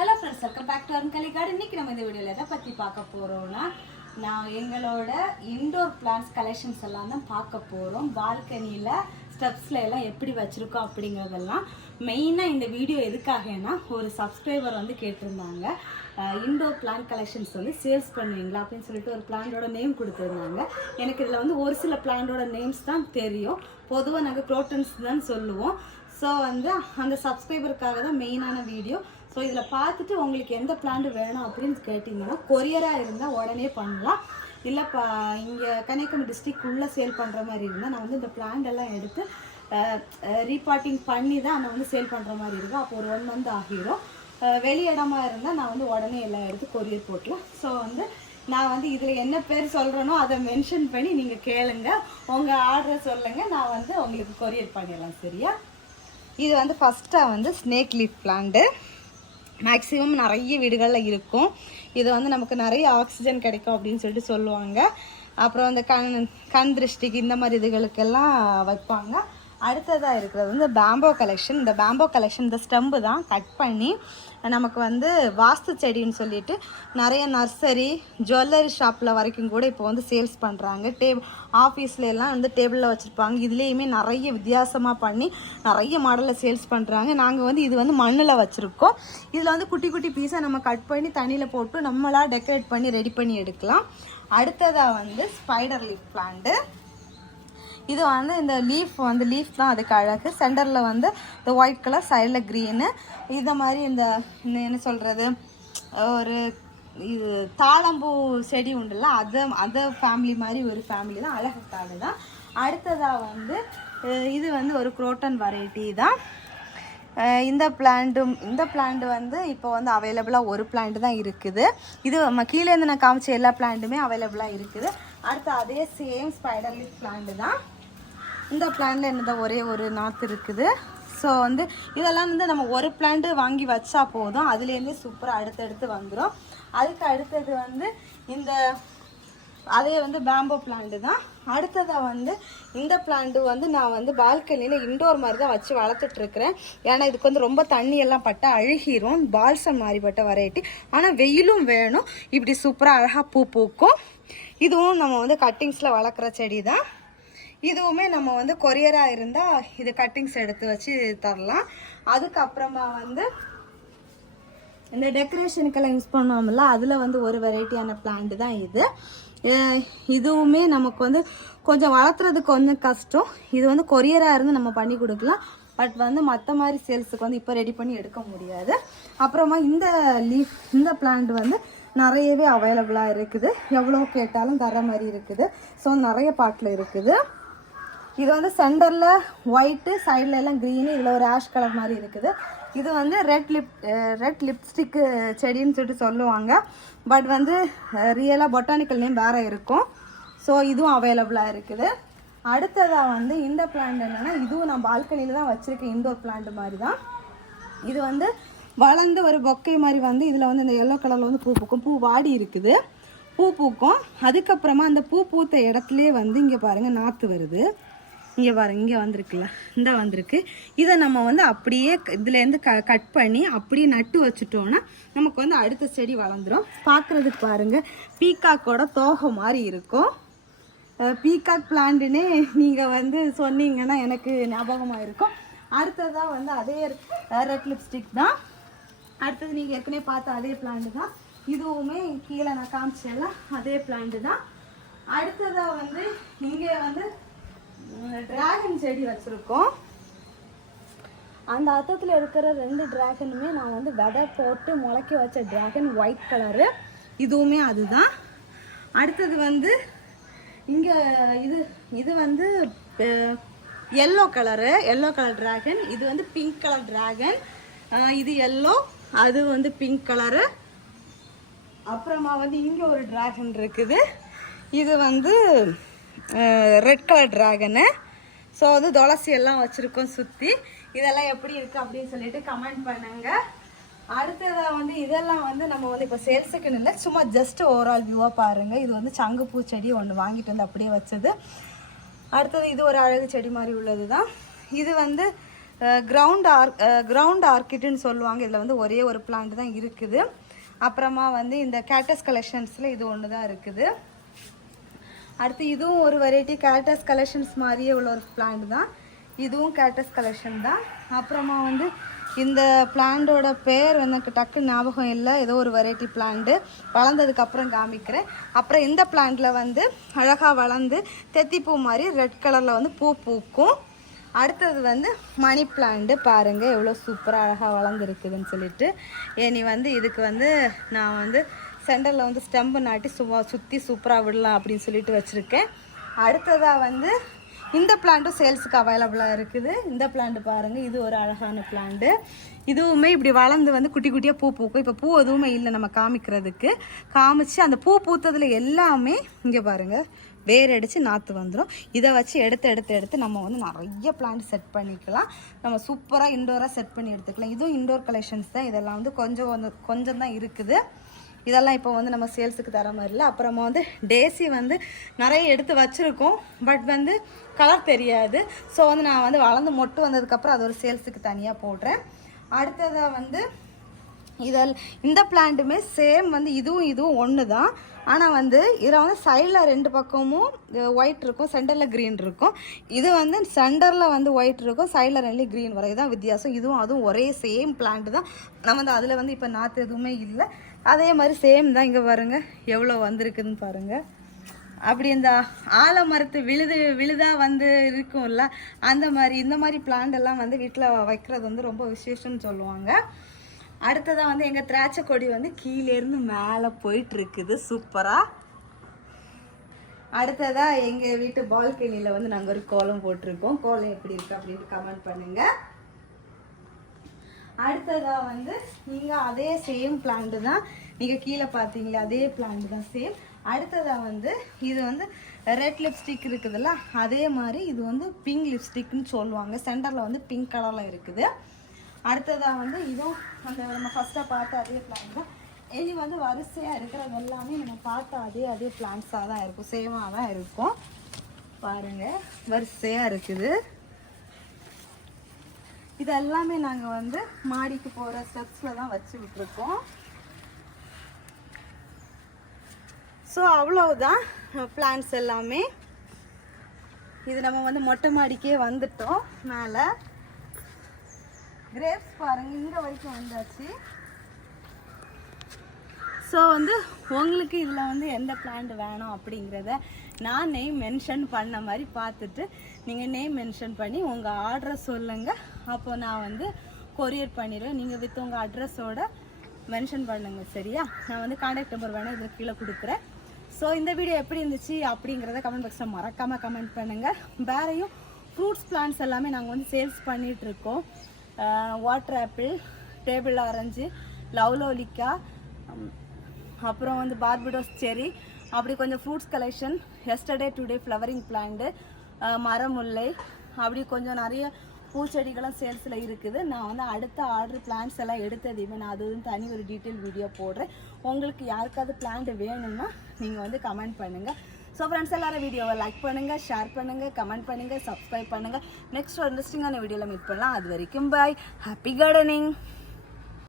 Hello friends, welcome back to Arunkali garden. இன்னைக்கு நம்ம இந்த வீடியோவில் எதை பற்றி பார்க்க போகிறோம்னா, நான் எங்களோட இன்டோர் பிளான்ஸ் கலெக்ஷன்ஸ் எல்லாம் தான் பார்க்க போகிறோம். பால்கனியில் ஸ்டெப்ஸில் எல்லாம் எப்படி வச்சுருக்கோம் அப்படிங்கிறதெல்லாம். மெயினாக இந்த வீடியோ எதுக்காகனா, ஒரு சப்ஸ்கிரைபர் வந்து கேட்டிருந்தாங்க, இன்டோர் பிளான்ட் கலெக்ஷன்ஸ் வந்து சேல்ஸ் பண்ணுவீங்களா அப்படின்னு சொல்லிட்டு ஒரு பிளான்டோட நேம் கொடுத்துருந்தாங்க. எனக்கு இதில் வந்து ஒரு சில பிளான்டோட நேம்ஸ் தான் தெரியும். பொதுவாக நாங்கள் குரோட்டன்ஸ் தான் சொல்லுவோம். ஸோ வந்து அந்த சப்ஸ்கிரைபருக்காக தான் மெயினான வீடியோ. ஸோ இதில் பார்த்துட்டு உங்களுக்கு எந்த பிளான்ட் வேணும் அப்படின்னு கேட்டிங்கன்னா, கொரியராக இருந்தால் உடனே பண்ணலாம். இல்லைப்பா இங்கே கன்னியாகுமரி டிஸ்ட்ரிக்ட் உள்ளே சேல் பண்ணுற மாதிரி இருந்தால் நான் வந்து இந்த பிளான்ட் எல்லாம் எடுத்து ரீபாட்டிங் பண்ணி தான் நான் வந்து சேல் பண்ணுற மாதிரி இருக்கும். அப்போ ஒரு 1 மந்த் ஆகிரும். வெளி இடமா இருந்தால் நான் வந்து உடனே எல்லாம் எடுத்து கொரியர் போட்டலாம். ஸோ வந்து நான் வந்து இதில் என்ன பேர் சொல்கிறேனோ அதை மென்ஷன் பண்ணி நீங்கள் கேளுங்க, உங்கள் ஆர்டரை சொல்லுங்கள், நான் வந்து உங்களுக்கு கொரியர் பண்ணிடலாம். சரியா? இது வந்து ஃபஸ்ட்டாக வந்து ஸ்னேக் லீஃப் பிளான்ட்டு. மேக்ஸிமம் நிறைய வீடுகளில் இருக்கும். இது வந்து நமக்கு நிறைய ஆக்சிஜன் கிடைக்கும் அப்படின்னு சொல்லிட்டு சொல்லுவாங்க. அப்புறம் அந்த கண் திருஷ்டிக்கு இந்த மாதிரி இதுகளுக்கெல்லாம் வைப்பாங்க. அடுத்ததாக இருக்கிறது வந்து பேம்போ கலெக்ஷன். இந்த பேம்போ கலெக்ஷன் இந்த ஸ்டெம்பு தான் கட் பண்ணி நமக்கு வந்து வாஸ்து செடின்னு சொல்லிட்டு நிறைய நர்சரி ஜுவல்லரி ஷாப்பில் வரைக்கும் கூட இப்போ வந்து சேல்ஸ் பண்ணுறாங்க. ஆஃபீஸில் எல்லாம் வந்து டேபிளில் வச்சுருப்பாங்க. இதுலேயுமே நிறைய வித்தியாசமாக பண்ணி நிறைய மாடலில் சேல்ஸ் பண்ணுறாங்க. நாங்கள் வந்து இது வந்து மண்ணில் வச்சுருக்கோம். இதில் வந்து குட்டி குட்டி பீஸை நம்ம கட் பண்ணி தண்ணியில் போட்டு நம்மளாக டெக்கரேட் பண்ணி ரெடி பண்ணி எடுக்கலாம். அடுத்ததாக வந்து ஸ்பைடர் லீஃப் பிளான்ட்டு. இது வந்து இந்த லீஃப் தான் அதுக்கு அழகு. சென்டரில் வந்து இந்த ஒயிட் கலர், சைடில் க்ரீனு. இந்த மாதிரி இந்த என்ன சொல்கிறது, ஒரு இது தாளம்பூ செடி உண்டுல்ல, அதை ஃபேமிலி மாதிரி ஒரு ஃபேமிலி தான், அழகுக்காக தான். அடுத்ததாக வந்து இது வந்து ஒரு குரோட்டன் வெரைட்டி தான். இந்த பிளான்ட் வந்து இப்போ வந்து அவைலபிளாக ஒரு பிளான்ட் தான் இருக்குது. இது நம்ம கீழேருந்து நான் காமிச்ச எல்லா பிளான்ட்டுமே அவைலபிளாக இருக்குது. அடுத்து அதே சேம் ஸ்பைடர் லீஃப் பிளான்ட் தான். இந்த பிளான்ட்டில் என்னது ஒரே ஒரு நாற்று இருக்குது. ஸோ வந்து இதெல்லாம் வந்து நம்ம ஒரு பிளான்ட்டு வாங்கி வச்சா போதும், அதுலேருந்தே சூப்பராக அடுத்தடுத்து வந்துடும். அதுக்கு அடுத்தது வந்து இந்த அதே வந்து பேம்போ பிளான்ட்டு தான். அடுத்ததாக வந்து இந்த பிளான்ட்டு வந்து நான் வந்து பால்கனியில் இன்டோர் மாதிரி தான் வச்சு வளர்த்துட்ருக்குறேன். ஏன்னா இதுக்கு வந்து ரொம்ப தண்ணியெல்லாம் பட்டால் அழுகிரும். பால்சம் மாதிரிப்பட்ட வெரைட்டி, ஆனால் வெயிலும் வேணும். இப்படி சூப்பராக அழகாக பூ பூக்கும். இதுவும் நம்ம வந்து கட்டிங்ஸில் வளர்க்குற செடி தான். இதுவுமே நம்ம வந்து கொரியராக இருந்தால் இது கட்டிங்ஸ் எடுத்து வச்சு தரலாம். அதுக்கப்புறமா வந்து இந்த டெக்கரேஷனுக்கெல்லாம் யூஸ் பண்ணுவோம்ல, அதில் வந்து ஒரு வெரைட்டியான பிளான்ட் தான் இது. இதுவுமே நமக்கு வந்து கொஞ்சம் வளர்த்துறதுக்கு கொஞ்சம் கஷ்டம். இது வந்து கொரியராக இருந்து நம்ம பண்ணி கொடுக்கலாம். பட் வந்து மற்ற மாதிரி சேல்ஸுக்கு வந்து இப்போ ரெடி பண்ணி எடுக்க முடியாது. அப்புறமா இந்த பிளான்ட் வந்து நிறையவே அவைலபிளாக இருக்குது. எவ்வளோ கேட்டாலும் தர மாதிரி இருக்குது. ஸோ நிறைய பாட்டில் இருக்குது. இது வந்து சென்டரில் ஒயிட்டு, சைடில் எல்லாம் க்ரீனு, இதில் ஒரு ஆஷ் கலர் மாதிரி இருக்குது. இது வந்து ரெட் லிப்ஸ்டிக்கு செடின்னு சொல்லிட்டு சொல்லுவாங்க. பட் வந்து ரியலாக பொட்டானிக்கல் நேம் வேறு இருக்கும். ஸோ இதுவும் அவைலபிளாக இருக்குது. அடுத்ததாக வந்து இந்த பிளான்ட் என்னென்னா, இதுவும் நான் பால்கனியில் தான் வச்சுருக்கேன். இன்டோர் பிளான்ட் மாதிரி தான். இது வந்து வளர்ந்து ஒரு பொக்கை மாதிரி வந்து இதில் வந்து இந்த எல்லோ கலரில் வந்து பூ பூக்கும். பூ வாடி இருக்குது, பூ பூக்கும். அதுக்கப்புறமா அந்த பூ பூத்த இடத்துலையே வந்து இங்கே பாருங்கள் நாற்று வருது. இங்கே பாருங்கள், இங்கே வந்திருக்குல்ல, இந்த வந்திருக்கு. இதை நம்ம வந்து அப்படியே இதுலேருந்து கட் பண்ணி அப்படியே நட்டு வச்சுட்டோன்னா நமக்கு வந்து அடுத்த செடி வளர்ந்துடும். பார்க்குறதுக்கு பாருங்கள் பீகாக்கோட தோகை மாதிரி இருக்கும். பீகாக் பிளான்ட்டுன்னே நீங்கள் வந்து சொன்னீங்கன்னா எனக்கு ஞாபகமாக இருக்கும். அடுத்ததாக வந்து அதே ரெட் லிப்ஸ்டிக் தான். அடுத்தது நீங்கள் ஏற்கனவே பார்த்த அதே பிளான்ட்டு தான். இதுவுமே கீழே நான் காமிச்சேன்ல, அதே பிளான்ட்டு தான். அடுத்ததாக வந்து இங்கே வந்து டிராகன் செடி வச்சுருக்கோம். அந்த அர்த்தத்தில் இருக்கிற 2 டிராகனுமே நான் வந்து விதை போட்டு முளைக்க வச்ச டிராகன், ஒயிட் கலரு. இதுவுமே அதுதான். அடுத்தது வந்து இங்கே இது வந்து எல்லோ கலர் டிராகன். இது வந்து பிங்க் கலர் டிராகன். இது எல்லோ, அது வந்து பிங்க் கலரு. அப்புறமா வந்து இங்கே ஒரு டிராகன் இருக்குது. இது வந்து ரெட் கலர் டிராகனு. ஸோ வந்து துளசி எல்லாம் வச்சுருக்கோம் சுற்றி. இதெல்லாம் எப்படி இருக்குது அப்படின்னு சொல்லிட்டு கமெண்ட் பண்ணுங்கள். அடுத்ததாக வந்து இதெல்லாம் வந்து நம்ம வந்து இப்போ சேல்ஸுக்குன்னு இல்லை, சும்மா ஜஸ்ட் ஓவரால் வியூவாக பாருங்கள். இது வந்து சங்குப்பூ செடி ஒன்று வாங்கிட்டு வந்து அப்படியே வச்சது. அடுத்தது இது ஒரு அழகு செடி மாதிரி உள்ளது தான். இது வந்து கிரவுண்ட் ஆர்கிட்னு சொல்லுவாங்க. இதில் வந்து ஒரே ஒரு பிளான்ட் தான் இருக்குது. அப்புறமா வந்து இந்த கேட்டஸ் கலெக்ஷன்ஸில் இது ஒன்று தான் இருக்குது. அடுத்து இதுவும் ஒரு வெரைட்டி கேட்டஸ் கலெக்ஷன்ஸ் மாதிரியே உள்ள ஒரு பிளான்ட் தான். இதுவும் கேட்டஸ் கலெக்ஷன் தான். அப்புறமா வந்து இந்த பிளான்ட்டோட பேர் வந்து எனக்கு டக்கு ஞாபகம் இல்லை. ஏதோ ஒரு வெரைட்டி பிளான்ட்டு வளர்ந்ததுக்கப்புறம் காமிக்கிறேன். அப்புறம் இந்த பிளான்ட்டில் வந்து அழகாக வளர்ந்து தெத்திப்பூ மாதிரி ரெட் கலரில் வந்து பூ பூக்கும். அடுத்தது வந்து மணி பிளான்ட்டு பாருங்கள் எவ்வளோ சூப்பராக அழகாக வளர்ந்துருக்குதுன்னு சொல்லிட்டு. இனி வந்து இதுக்கு வந்து நான் வந்து சென்டரில் வந்து ஸ்டெம்பு நாட்டி சுற்றி சூப்பராக விடலாம் அப்படின்னு சொல்லிட்டு வச்சுருக்கேன். அடுத்ததாக வந்து இந்த பிளான்ட்டும் சேல்ஸுக்கு அவைலபிளாக இருக்குது. இந்த பிளான்ட்டு பாருங்கள், இது ஒரு அழகான பிளான்ட்டு. இதுவுமே இப்படி வளர்ந்து வந்து குட்டி குட்டியாக பூ பூக்கும். இப்போ பூ எதுவுமே இல்லை நம்ம காமிக்கிறதுக்கு. காமிச்சு அந்த பூ பூத்ததில் எல்லாமே இங்கே பாருங்கள் வேர் அடித்து நாற்று வந்துடும். இதை வச்சு எடுத்து நம்ம வந்து நிறைய பிளான்ட் செட் பண்ணிக்கலாம். நம்ம சூப்பராக இண்டோராக செட் பண்ணி எடுத்துக்கலாம். இதுவும் இண்டோர் கலெக்ஷன்ஸ் தான். இதெல்லாம் வந்து கொஞ்சம் தான் இருக்குது. இதெல்லாம் இப்போ வந்து நம்ம சேல்ஸுக்கு தர மாதிரி இல்லை. அப்புறமா வந்து டேசி வந்து நிறைய எடுத்து வச்சுருக்கோம். பட் வந்து கலர் தெரியாது. ஸோ வந்து நான் வந்து வளர்ந்து மொட்டு வந்ததுக்கப்புறம் அது ஒரு சேல்ஸுக்கு தனியாக போடுறேன். அடுத்ததாக வந்து இந்த பிளான்ட்டுமே சேம் வந்து இதுவும் ஒன்று தான். ஆனால் வந்து இதில் வந்து சைடில் 2 பக்கமும் ஒயிட் இருக்கும், சென்டரில் க்ரீன் இருக்கும். இது வந்து சென்டரில் வந்து ஒயிட் இருக்கும், சைடில் 2 க்ரீன் வரும். இதுதான் வித்தியாசம். அதுவும் ஒரே சேம் பிளான்ட்டு தான். நம்ம வந்து அதில் வந்து இப்போ நாற்று எதுவுமே இல்லை. அதே மாதிரி சேம் தான். இங்கே பாருங்கள் எவ்வளோ வந்திருக்குதுன்னு பாருங்கள். அப்படி இந்த ஆலமரத்து விழுதாக வந்து இருக்கும்ல, அந்த மாதிரி இந்த மாதிரி பிளான்ட் எல்லாம் வந்து வீட்டில் வைக்கிறது வந்து ரொம்ப விசேஷம்னு சொல்லுவாங்க. அடுத்ததாக வந்து எங்கள் திராட்சை கொடி வந்து கீழேருந்து மேலே போயிட்டுருக்குது சூப்பராக. அடுத்ததாக எங்கள் வீட்டு பால்கனியில் வந்து நாங்கள் ஒரு கோலம் போட்டிருக்கோம். கோலம் எப்படி இருக்குது அப்படின்ட்டு கமெண்ட் பண்ணுங்கள். அடுத்ததாக வந்து நீங்கள் அதே சேம் பிளான்ட்டு தான், நீங்கள் கீழே பார்த்தீங்களே அதே பிளான்ட்டு தான் சேம். அடுத்ததாக வந்து இது வந்து ரெட் லிப்ஸ்டிக் இருக்குதுல்ல, அதே மாதிரி இது வந்து பிங்க் லிப்ஸ்டிக்னு சொல்லுவாங்க. சென்டரில் வந்து பிங்க் கலரில் இருக்குது. அடுத்ததாக வந்து இதுவும் அந்த நம்ம ஃபஸ்ட்டாக பார்த்த அதே பிளான்ட் தான். இனி வந்து வரிசையாக இருக்கிறது எல்லாமே நம்ம பார்த்த அதே பிளான்ஸாக தான் இருக்கும், சேமாக தான் இருக்கும். பாருங்கள் வரிசையாக இருக்குது. இது எல்லாமே நாங்கள் வந்து மாடிக்கு போகிற ஸ்டெப்ஸில் தான் வச்சு விட்டுருக்கோம். ஸோ அவ்வளவுதான் பிளான்ஸ் எல்லாமே. இது நம்ம வந்து மொட்டை மாடிக்கே வந்துட்டோம். மேலே கிரேப்ஸ் பாருங்கள் இங்கே வரைக்கும் வந்தாச்சு. ஸோ வந்து உங்களுக்கு இதில் வந்து எந்த பிளான்ட் வேணும் அப்படிங்கிறத நான் நேம் மென்ஷன் பண்ண மாதிரி பார்த்துட்டு நீங்கள் நேம் மென்ஷன் பண்ணி உங்கள் ஆர்டரை சொல்லுங்கள். அப்போ நான் வந்து கொரியர் பண்ணிடுவேன். நீங்கள் வித் உங்கள் அட்ரஸோட மென்ஷன் பண்ணுங்க, சரியா? நான் வந்து கான்டாக்ட் நம்பர் வேணால் இதில் கீழே கொடுக்குறேன். ஸோ இந்த வீடியோ எப்படி இருந்துச்சு அப்படிங்கிறத கமெண்ட் பாக்ஸில் மறக்காமல் கமெண்ட் பண்ணுங்கள். வேறையும் ஃப்ரூட்ஸ் பிளான்ட்ஸ் எல்லாமே நாங்கள் வந்து சேல்ஸ் பண்ணிகிட்ருக்கோம். வாட்டர் ஆப்பிள், டேபிள் ஆரஞ்சு, லவ்லோலிக்கா, அப்புறம் வந்து பார்படோஸ் செரி, அப்படி கொஞ்சம் fruits collection, yesterday today flowering plant, மரமுல்லை, அப்படி கொஞ்சம் நிறைய பூச்செடிகளும் சேல்ஸில் இருக்குது. நான் வந்து அடுத்த ஆர்டர் பிளான்ஸ் எல்லாம் எடுத்ததையுமே நான் அது வந்து தனி ஒரு டீட்டெயில் வீடியோ போடுறேன். உங்களுக்கு யாருக்காவது பிளான்ட் வேணும்னா நீங்கள் வந்து கமெண்ட் பண்ணுங்கள். ஸோ ஃப்ரெண்ட்ஸ் எல்லாரும் வீடியோவை லைக் பண்ணுங்கள், ஷேர் பண்ணுங்கள், கமெண்ட் பண்ணுங்கள், சப்ஸ்கிரைப் பண்ணுங்கள். நெக்ஸ்ட் ஒரு இன்ட்ரெஸ்டிங்கான வீடியோவில் மீட் பண்ணலாம். அது வரைக்கும் பாய், ஹாப்பி கார்டனிங்.